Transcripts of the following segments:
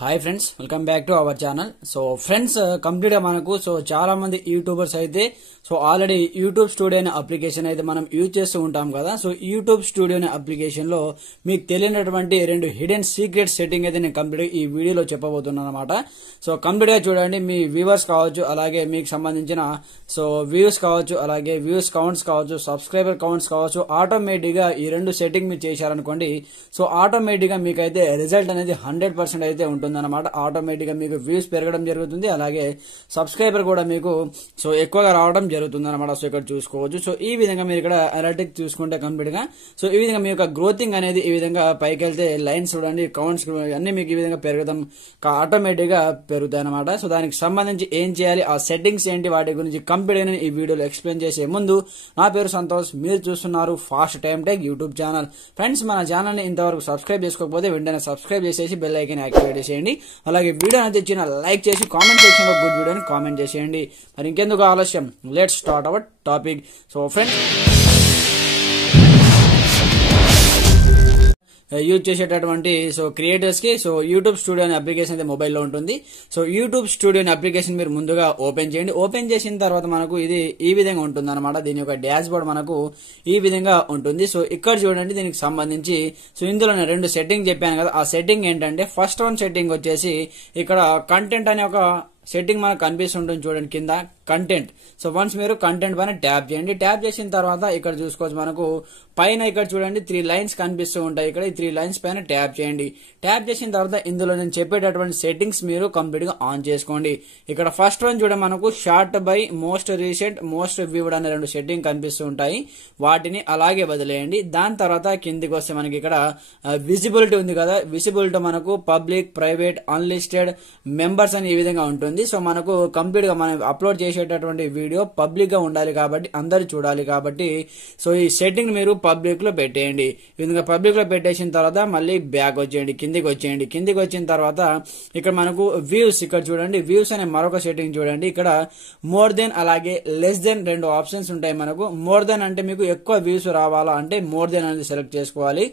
Hi friends, welcome back to our channel. So friends, complete గా మనకు చాలా మంది యూట్యూబర్స్ అయితే ఆల్రెడీ యూట్యూబ్ స్టూడియో అనే అప్లికేషన్ అయితే మనం యూజ్ చేస్తూ ఉంటాం కదా. సో యూట్యూబ్ స్టూడియో అనే అప్లికేషన్ లో మీకు తెలియనటువంటి రెండు హిడెన్ సీక్రెట్ సెట్టింగ్ అయితే నేను కంప్లీట్ ఈ వీడియోలో చెప్పబోతున్నాను అనమాట. సో కంప్లీట్ గా చూడండి, మీ వ్యూవర్స్ కావచ్చు, అలాగే మీకు సంబంధించిన వ్యూస్ కావచ్చు, అలాగే వ్యూస్ కౌంట్స్ కావచ్చు, సబ్స్క్రైబర్ కౌంట్స్ కావచ్చు, ఆటోమేటిక్ గా ఈ రెండు సెట్టింగ్ మీరు చేశారనుకోండి, సో ఆటోమేటిక్ గా మీకు అయితే రిజల్ట్ అనేది 100% అయితే ఉంటుంది అనమాట. ఆటోమేటిక్ గా మీకు వ్యూస్ పెరగడం జరుగుతుంది, అలాగే సబ్స్క్రైబర్ కూడా మీకు ఎక్కువగా రావడం జరుగుతుంది అనమాట. సో ఇక్కడ చూసుకోవచ్చు. సో ఈ విధంగా మీరు ఇక్కడ అనలిటిక్స్ చూసుకుంటే కంప్లీట్ గా ఈ విధంగా మీ యొక్క గ్రోతింగ్ అనేది ఈ విధంగా పైకి వెళ్తే లైన్స్ చూడండి, కౌంట్స్ అన్ని మీకు ఈ విధంగా పెరగడం ఆటోమేటిక్ గా పెరుగుతాయి అనమాట. సో దానికి సంబంధించి ఏం చేయాలి, ఆ సెట్టింగ్స్ ఏంటి, వాటి గురించి కంప్లీట్ గా ఈ వీడియోలో ఎక్స్ప్లెయిన్ చేసే ముందు, నా పేరు సంతోష్, మీరు చూస్తున్నారు fast time tech YouTube channel. Friends, మన ఛానల్ ని ఇంతవరకు సబ్స్క్రైబ్ చేసుకోకపోతే వెంటనే సబ్స్క్రైబ్ చేసేసి బెల్ ఐకాన్ యాక్టివేట్ చేసేయండి. అలాగే వీడియో అనేది ఇచ్చిన లైక్ చేసి కామెంట్ సెక్షన్ లో గుడ్ వీడియో అని కామెంట్ చేసేయండి. మరి ఇంకెందుకు ఆలస్యం, let's start our topic. So friends, use చేసేటటువంటి క్రియేటర్స్ కి యూట్యూబ్ స్టూడియో అనే అప్లికేషన్ అయితే మొబైల్లో ఉంటుంది. సో యూట్యూబ్ స్టూడియో అనే అప్లికేషన్ మీరు ముందుగా ఓపెన్ చేయండి. ఓపెన్ చేసిన తర్వాత మనకు ఇది ఈ విధంగా ఉంటుంది అనమాట. దీని యొక్క డాష్ బోర్డ్ మనకు ఈ విధంగా ఉంటుంది. సో ఇక్కడ చూడండి, దీనికి సంబంధించి ఇందులో నేను రెండు సెట్టింగ్ చెప్పాను కదా. ఆ సెట్టింగ్ ఏంటంటే, ఫస్ట్ వన్ సెట్టింగ్ వచ్చేసి ఇక్కడ కంటెంట్ అనే ఒక సెట్టింగ్ మనకు కనిపిస్తుంటుంది చూడండి కింద, కంటెంట్. సో వన్స్ మీరు కంటెంట్ పైన ట్యాప్ చేయండి. ట్యాప్ చేసిన తర్వాత ఇక్కడ చూసుకోవచ్చు, మనకు పైన ఇక్కడ చూడండి 3 లైన్స్ కనిపిస్తూ ఉంటాయి. ఇక్కడ ఈ 3 లైన్స్ పైన ట్యాప్ చేయండి. ట్యాప్ చేసిన తర్వాత ఇందులో నేను చెప్పేటటువంటి సెట్టింగ్స్ మీరు కంప్లీట్ గా ఆన్ చేసుకోండి. ఇక్కడ ఫస్ట్ వన్ చూడండి, మనకు short by, most recent, most viewed అనే రెండు సెట్టింగ్ కనిపిస్తూ ఉంటాయి. వాటిని అలాగే వదిలేయండి. దాని తర్వాత కిందికి వస్తే మనకి ఇక్కడ విజిబిలిటీ ఉంది కదా. విజిబిలిటీ మనకు పబ్లిక్, ప్రైవేట్, అన్లిస్టెడ్, మెంబర్స్ అని ఈ విధంగా ఉంటుంది. సో మనకు కంప్లీట్ గా మనం అప్లోడ్ చేసేటటువంటి వీడియో పబ్లిక్ గా ఉండాలి కాబట్టి, అందరు చూడాలి కాబట్టి, ఈ సెట్టింగ్ మీరు పబ్లిక్ లో పెట్టేయండి. ఈ విధంగా పబ్లిక్ లో పెట్టేసిన తర్వాత మళ్ళీ బ్యాక్ వచ్చేయండి, కిందికి వచ్చేయండి. కిందికి వచ్చిన తర్వాత ఇక్కడ మనకు వ్యూస్, ఇక్కడ చూడండి వ్యూస్ అనే మరొక సెట్టింగ్ చూడండి. ఇక్కడ మోర్ దెన్ అలాగే లెస్ దెన్ రెండు ఆప్షన్స్ ఉంటాయి మనకు. మోర్ దెన్ అంటే మీకు ఎక్కువ వ్యూస్ రావాలా అంటే మోర్ దెన్ అనేది సెలెక్ట్ చేసుకోవాలి.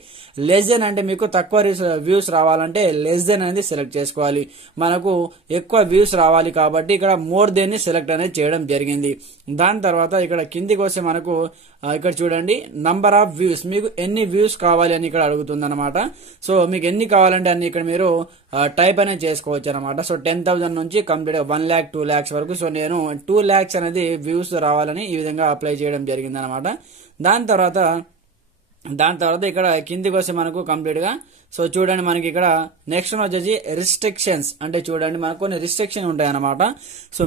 లెస్ దెన్ అంటే మీకు తక్కువ వ్యూస్ రావాలంటే లెస్ దెన్ అనేది సెలెక్ట్ చేసుకోవాలి. మనకు ఎక్కువ వ్యూస్ రావాలి కాబట్టి ఇక్కడ మోర్ దెన్ ని సెలెక్ట్ అనేది చేయడం జరిగింది. దాని తర్వాత ఇక్కడ కిందికి వస్తే మనకు ఇక్కడ చూడండి నంబర్ ఆఫ్ వ్యూస్, మీకు ఎన్ని వ్యూస్ కావాలి అని ఇక్కడ అడుగుతుంది అనమాట. సో మీకు ఎన్ని కావాలంటే అన్ని ఇక్కడ మీరు టైప్ అనేది చేసుకోవచ్చు అనమాట. సో 10,000 నుంచి కంప్లీట్ 1 lakh 2 lakhs వరకు. సో నేను 2 lakhs అనేది వ్యూస్ రావాలని ఈ విధంగా అప్లై చేయడం జరిగింది అనమాట. దాని తర్వాత ఇక్కడ కిందికి వస్తే మనకు కంప్లీట్ గా చూడండి, మనకి ఇక్కడ నెక్స్ట్ వచ్చేసి రిస్ట్రిక్షన్స్, అంటే చూడండి మనకు కొన్ని రిస్ట్రిక్షన్ ఉంటాయి అనమాట.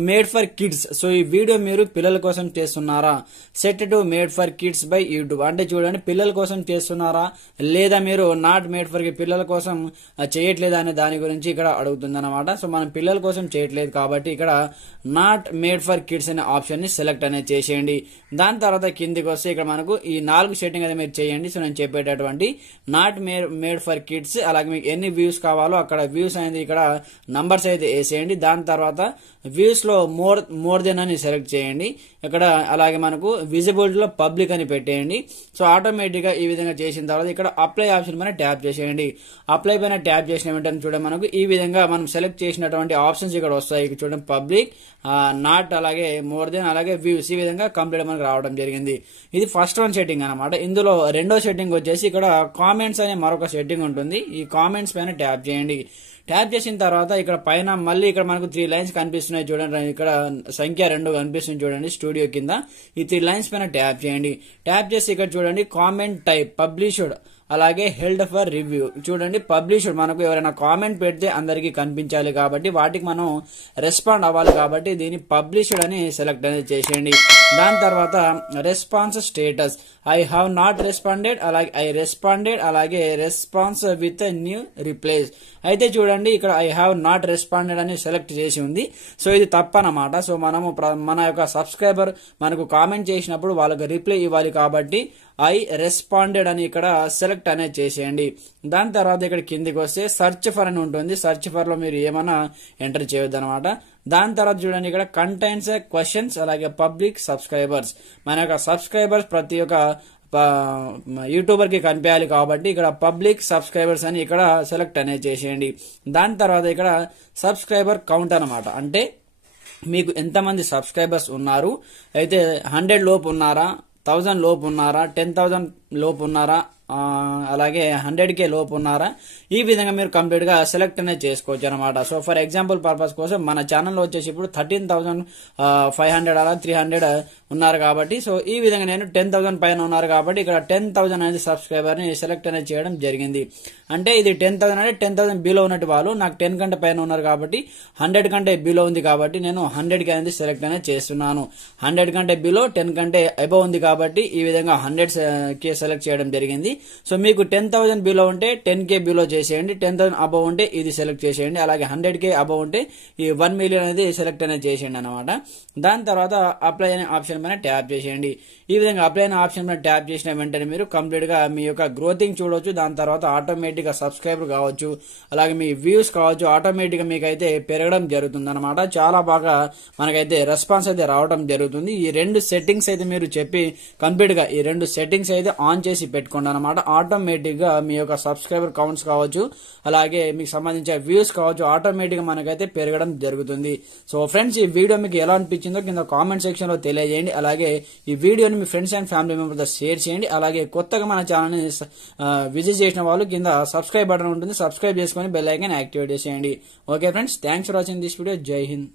Made for kids. ఈ వీడియో మీరు పిల్లల కోసం చేస్తున్నారా, set to made for kids by YouTube, అంటే చూడండి పిల్లల కోసం చేస్తున్నారా లేదా మీరు నాట్ మేడ్ ఫర్ పిల్లల కోసం చేయట్లేదా అనే దాని గురించి ఇక్కడ అడుగుతుంది అనమాట. మనం పిల్లల కోసం చేయట్లేదు కాబట్టి ఇక్కడ నాట్ మేడ్ ఫర్ కిడ్స్ అనే ఆప్షన్ ని సెలెక్ట్ అనేది చేసేయండి. దాని తర్వాత కిందికి వస్తే ఇక్కడ మనకు ఈ 4 సెట్టింగ్ అనేది మీరు చేయండి. నేను చెప్పేటటువంటి నాట్ మేడ్ ఫర్ కిడ్స్, అలాగే మీకు ఎన్ని వ్యూస్ కావాలో అక్కడ వ్యూస్ అనేది ఇక్కడ నంబర్స్ అయితే వేసేయండి. దాని తర్వాత వ్యూస్ లో మోర్ దెన్ అని సెలెక్ట్ చేయండి. ఇక్కడ అలాగే మనకు విజిబిలిటీ లో పబ్లిక్ అని పెట్టేయండి. ఆటోమేటిక్ గా ఈ విధంగా చేసిన తర్వాత ఇక్కడ అప్లై ఆప్షన్ పైన ట్యాప్ చేసేయండి. అప్లై పైన ట్యాప్ చేసిన వెంటనే చూడండి, మనకు ఈ విధంగా మనం సెలెక్ట్ చేసినటువంటి ఆప్షన్స్ ఇక్కడ వస్తాయి. చూడండి పబ్లిక్, నాట్, అలాగే మోర్ దెన్, అలాగే వ్యూస్, ఈ విధంగా కంప్లీట్ మనకు రావడం జరిగింది. ఇది ఫస్ట్ వన్ సెట్టింగ్ అనమాట. ఇందులో రెండో సెట్టింగ్ వచ్చేసి ఇక్కడ కామెంట్స్ అనే మరొక సెట్టింగ్ ఉంటుంది. ఈ కామెంట్స్ పైన ట్యాప్ చేయండి. ట్యాప్ చేసిన తర్వాత ఇక్కడ పైన మళ్ళీ ఇక్కడ మనకు 3 లైన్స్ కనిపిస్తున్నాయి చూడండి. ఇక్కడ సంఖ్య 2 కనిపిస్తుంది చూడండి స్టూడియో కింద. ఈ 3 లైన్స్ పైన ట్యాప్ చేయండి. ట్యాప్ చేసి ఇక్కడ చూడండి కామెంట్ టైప్ పబ్లిష్డ్, అలాగే హెల్డ్ ఫర్ రివ్యూ. చూడండి పబ్లిష్డ్, మనకు ఎవరైనా కామెంట్ పెడితే అందరికీ కనిపించాలి కాబట్టి, వాటికి మనం రెస్పాండ్ అవ్వాలి కాబట్టి దీన్ని పబ్లిష్డ్ అని సెలెక్ట్ అనేది చేసేయండి. దాని తర్వాత response status, I have not responded, అలాగే ఐ రెస్పాండెడ్, అలాగే రెస్పాన్స్ విత్ న్యూ రిప్లైస్. అయితే చూడండి ఇక్కడ ఐ హావ్ నాట్ రెస్పాండెడ్ అని సెలెక్ట్ చేసి ఉంది. ఇది తప్పనమాట. మనము మన యొక్క సబ్స్క్రైబర్ మనకు కామెంట్ చేసినప్పుడు వాళ్ళకి రిప్లై ఇవ్వాలి కాబట్టి ఐ రెస్పాండెడ్ అని ఇక్కడ సెలెక్ట్ అనేది చేసేయండి. దాని తర్వాత ఇక్కడ కిందికి వస్తే సర్చ్ ఫర్ అని ఉంటుంది. సర్చ్ ఫర్ లో మీరు ఏమైనా ఎంటర్ చేయొద్దు అనమాట. దాని తర్వాత చూడండి ఇక్కడ కంటైన్స్ క్వశ్చన్స్, అలాగే పబ్లిక్ సబ్స్క్రైబర్స్, మన యొక్క సబ్స్క్రైబర్స్ ప్రతి ఒక్క యూట్యూబర్ కి కనిపించాలి కాబట్టి ఇక్కడ పబ్లిక్ సబ్స్క్రైబర్స్ అని ఇక్కడ సెలెక్ట్ అనేది చేసేయండి. దాని తర్వాత ఇక్కడ సబ్స్క్రైబర్ కౌంట్ అన్నమాట. అంటే మీకు ఎంతమంది సబ్స్క్రైబర్స్ ఉన్నారు, అయితే 100 లోపు ఉన్నారా, 1000 లోపు ఉన్నారా, 10,000 లోపు ఉన్నారా, అలాగే 100K లోపు ఉన్నారా, ఈ విధంగా మీరు కంప్లీట్ గా సెలెక్ట్ అనేది చేసుకోవచ్చు అనమాట. సో ఫర్ ఎగ్జాంపుల్ పర్పస్ కోసం మన ఛానల్లో వచ్చేసి ఇప్పుడు 13,500 అలా 300 ఉన్నారు కాబట్టి, సో ఈ విధంగా నేను 10,000 పైన ఉన్నారు కాబట్టి ఇక్కడ 10,000 అనేది సబ్స్క్రైబర్ ని సెలెక్ట్ అనేది చేయడం జరిగింది. అంటే ఇది 10,000 అంటే 10,000 బిలో ఉన్నట్టు వాళ్ళు, నాకు 10 కంటే పైన ఉన్నారు కాబట్టి 100 కంటే బిలో ఉంది కాబట్టి నేను 100K అనేది సెలెక్ట్ అనేది చేస్తున్నాను. 100 కంటే బిలో, 10 కంటే అబౌవ్ ఉంది కాబట్టి ఈ విధంగా 100K సెలెక్ట్ చేయడం జరిగింది. సో మీకు 10,000 బిలో ఉంటే 10K బిలో చేసేయండి, 10,000 అబౌవ్ ఉంటే ఇది సెలెక్ట్ చేసేయండి, అలాగే 100K అబౌవ్ ఉంటే ఈ 1 మిలియన్ అనేది సెలెక్ట్ అనేది చేసేయండి అనమాట. దాని తర్వాత అప్లై అనే ఆప్షన్ పైన ట్యాప్ చేసేయండి. ఈ విధంగా అప్లై అనే ఆప్షన్ పైన ట్యాప్ చేసిన వెంటనే మీరు కంప్లీట్ గా మీ యొక్క గ్రోతింగ్ చూడవచ్చు. దాని తర్వాత ఆటోమేటిక్ గా సబ్స్క్రైబర్ కావచ్చు, అలాగే మీ వ్యూస్ కావచ్చు, ఆటోమేటిక్ గా మీకైతే పెరగడం జరుగుతుంది అనమాట. చాలా బాగా మనకైతే రెస్పాన్స్ అయితే రావడం జరుగుతుంది. ఈ 2 సెట్టింగ్స్ అయితే మీరు చెప్పి కంప్లీట్ గా ఈ 2 సెట్టింగ్స్ అయితే ఆన్ చేసి పెట్టుకోండి అనమాట. ఆటోమేటిక్ గా మీ యొక్క సబ్స్క్రైబర్ కౌంట్స్ కావచ్చు, అలాగే మీకు సంబంధించిన వ్యూస్ కావచ్చు, ఆటోమేటిక్ గా మనకైతే పెరగడం జరుగుతుంది. సో ఫ్రెండ్స్, ఈ వీడియో మీకు ఎలా అనిపించిందో కింద కామెంట్ సెక్షన్ లో తెలియజేయండి. అలాగే ఈ వీడియోని మీ ఫ్రెండ్స్ అండ్ ఫ్యామిలీ మెంబర్స్ తో షేర్ చేయండి. అలాగే కొత్తగా మన ఛానల్ ని విజిట్ చేసిన వాళ్ళు కింద సబ్స్క్రైబ్ బటన్ ఉంటుంది, సబ్స్క్రైబ్ చేసుకుని బెల్ ఐకాన్ యాక్టివేట్ చేసేయండి. Okay friends, thanks for watching this video. జై హింద్.